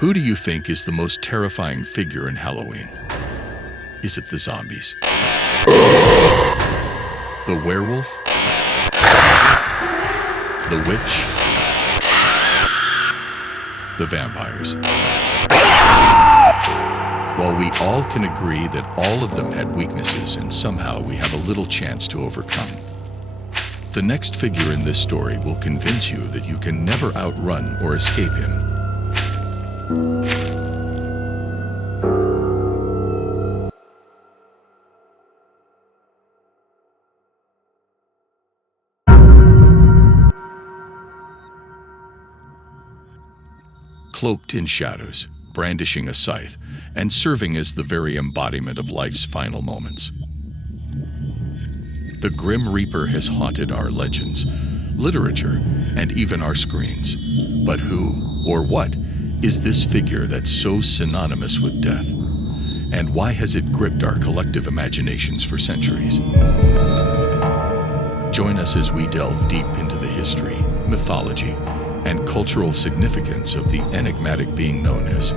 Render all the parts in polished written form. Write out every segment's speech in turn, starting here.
Who do you think is the most terrifying figure in Halloween? Is it the zombies? The werewolf? The witch? The vampires? While we all can agree that all of them had weaknesses and somehow we have a little chance to overcome, the next figure in this story will convince you that you can never outrun or escape him. Cloaked in shadows, brandishing a scythe, and serving as the very embodiment of life's final moments. The Grim Reaper has haunted our legends, literature, and even our screens. But who, or what, is this figure that's so synonymous with death? And why has it gripped our collective imaginations for centuries? Join us as we delve deep into the history, mythology, and cultural significance of the enigmatic being known as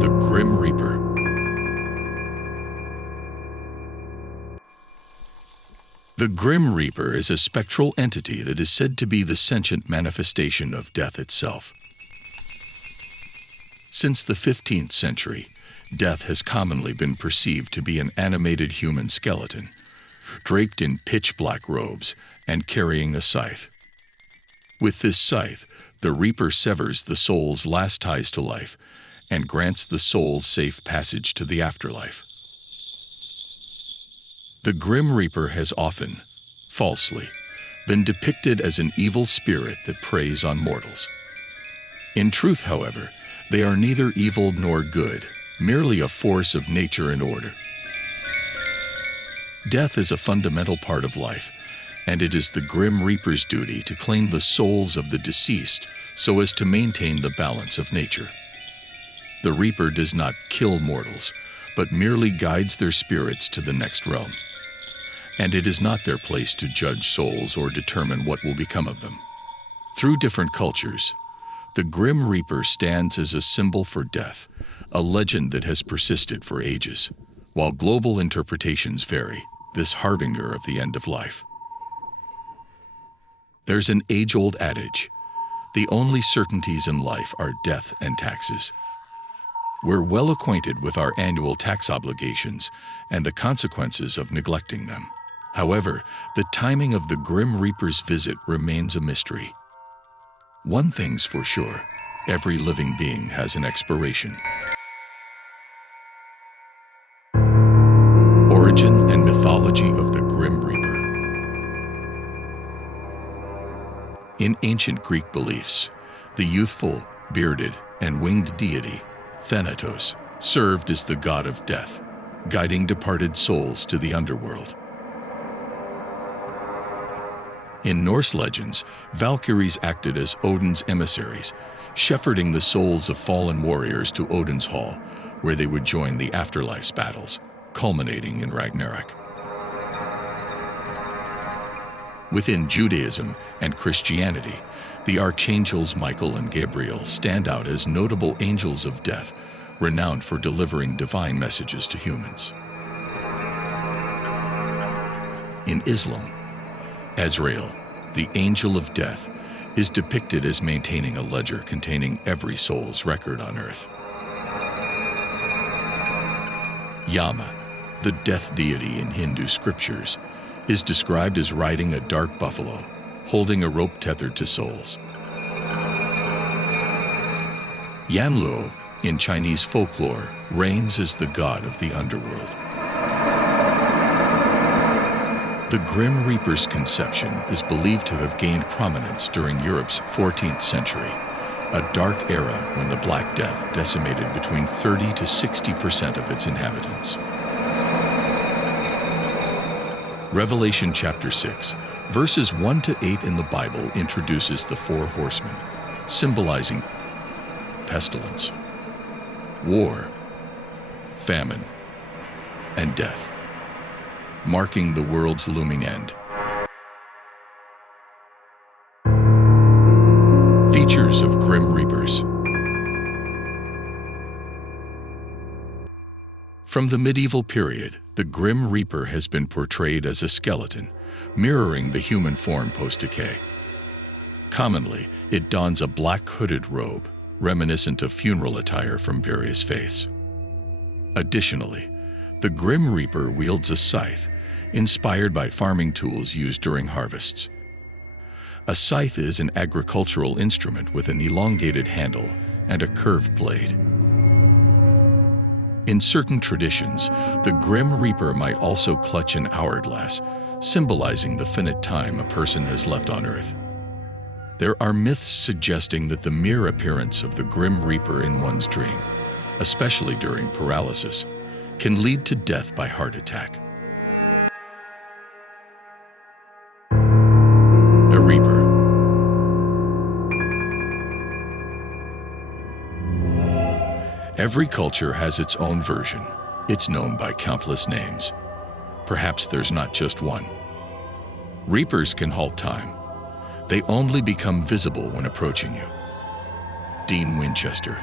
the Grim Reaper. The Grim Reaper is a spectral entity that is said to be the sentient manifestation of death itself. Since the 15th century, death has commonly been perceived to be an animated human skeleton, draped in pitch-black robes and carrying a scythe. With this scythe, the Reaper severs the soul's last ties to life and grants the soul safe passage to the afterlife. The Grim Reaper has often, falsely, been depicted as an evil spirit that preys on mortals. In truth, however, they are neither evil nor good, merely a force of nature and order. Death is a fundamental part of life, and it is the Grim Reaper's duty to claim the souls of the deceased so as to maintain the balance of nature. The Reaper does not kill mortals, but merely guides their spirits to the next realm. And it is not their place to judge souls or determine what will become of them. Through different cultures, the Grim Reaper stands as a symbol for death, a legend that has persisted for ages. While global interpretations vary, this harbinger of the end of life. There's an age-old adage, the only certainties in life are death and taxes. We're well acquainted with our annual tax obligations and the consequences of neglecting them. However, the timing of the Grim Reaper's visit remains a mystery. One thing's for sure, every living being has an expiration. Origin and mythology of the Grim Reaper. In ancient Greek beliefs, the youthful, bearded, and winged deity, Thanatos, served as the god of death, guiding departed souls to the underworld. In Norse legends, Valkyries acted as Odin's emissaries, shepherding the souls of fallen warriors to Odin's Hall, where they would join the afterlife's battles, culminating in Ragnarok. Within Judaism and Christianity, the archangels Michael and Gabriel stand out as notable angels of death, renowned for delivering divine messages to humans. In Islam, Azrael, the angel of death, is depicted as maintaining a ledger containing every soul's record on earth. Yama, the death deity in Hindu scriptures, is described as riding a dark buffalo, holding a rope tethered to souls. Yanluo, in Chinese folklore, reigns as the god of the underworld. The Grim Reaper's conception is believed to have gained prominence during Europe's 14th century, a dark era when the Black Death decimated between 30 to 60% of its inhabitants. Revelation chapter 6, verses 1 to 8 in the Bible introduces the four horsemen, symbolizing pestilence, war, famine, and death, marking the world's looming end. From the medieval period, the Grim Reaper has been portrayed as a skeleton, mirroring the human form post-decay. Commonly, it dons a black hooded robe, reminiscent of funeral attire from various faiths. Additionally, the Grim Reaper wields a scythe, inspired by farming tools used during harvests. A scythe is an agricultural instrument with an elongated handle and a curved blade. In certain traditions, the Grim Reaper might also clutch an hourglass, symbolizing the finite time a person has left on Earth. There are myths suggesting that the mere appearance of the Grim Reaper in one's dream, especially during paralysis, can lead to death by heart attack. A Reaper. Every culture has its own version. It's known by countless names. Perhaps there's not just one. Reapers can halt time. They only become visible when approaching you. Dean Winchester.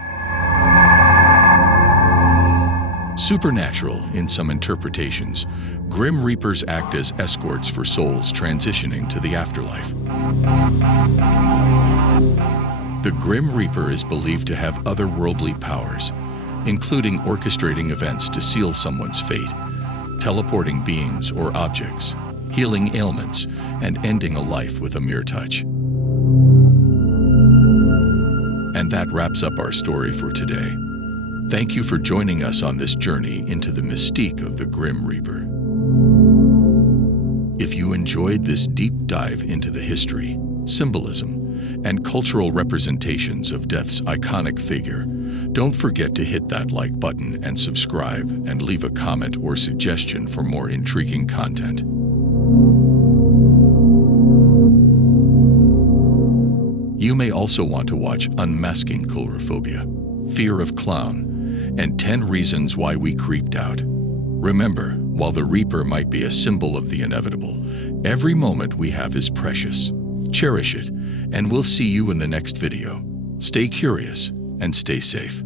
Supernatural in some interpretations, Grim Reapers act as escorts for souls transitioning to the afterlife. The Grim Reaper is believed to have otherworldly powers, including orchestrating events to seal someone's fate, teleporting beings or objects, healing ailments, and ending a life with a mere touch. And that wraps up our story for today. Thank you for joining us on this journey into the mystique of the Grim Reaper. If you enjoyed this deep dive into the history, symbolism, and cultural representations of death's iconic figure, don't forget to hit that like button and subscribe, and leave a comment or suggestion for more intriguing content. You may also want to watch Unmasking Coulrophobia, Fear of Clown, and 10 Reasons Why We Creeped Out. Remember, while the Reaper might be a symbol of the inevitable, every moment we have is precious. Cherish it, and we'll see you in the next video. Stay curious and stay safe.